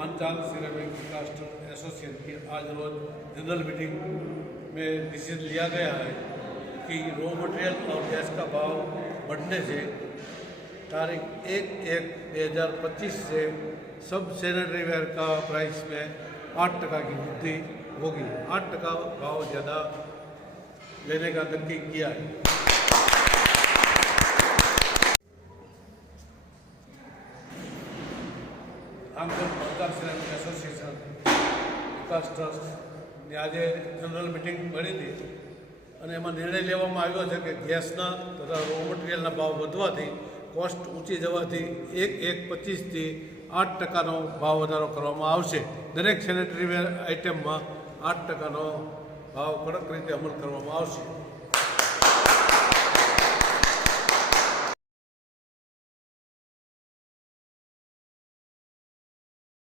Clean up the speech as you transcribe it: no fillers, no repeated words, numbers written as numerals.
Panchal ceramic विकास association की आज रोज general meeting में डिसीजन लिया गया है कि रॉ मटेरियल और गैस का भाव बढ़ने से तारीख 1/1/2025 से सब सैनिटरी वेयर का प्राइस में 8% की वृद्धि होगी। 8% भाव ज़्यादा लेने का नक्की किया है। આમ તો પાંચાલ સિરેમિક એસોસિએશન વિકાસ ટ્રસ્ટની આજે જનરલ મિટિંગ મળી હતી અને એમાં નિર્ણય લેવામાં આવ્યો છે કે ગેસના તથા રો મટીરિયલના ભાવ વધવાથી કોસ્ટ ઊંચી જવાથી 1/1/25થી 8%નો ભાવ વધારો કરવામાં આવશે। દરેક સેનેટરી વેર આઇટમમાં 8%નો ભાવ કડક રીતે અમલ કરવામાં આવશે।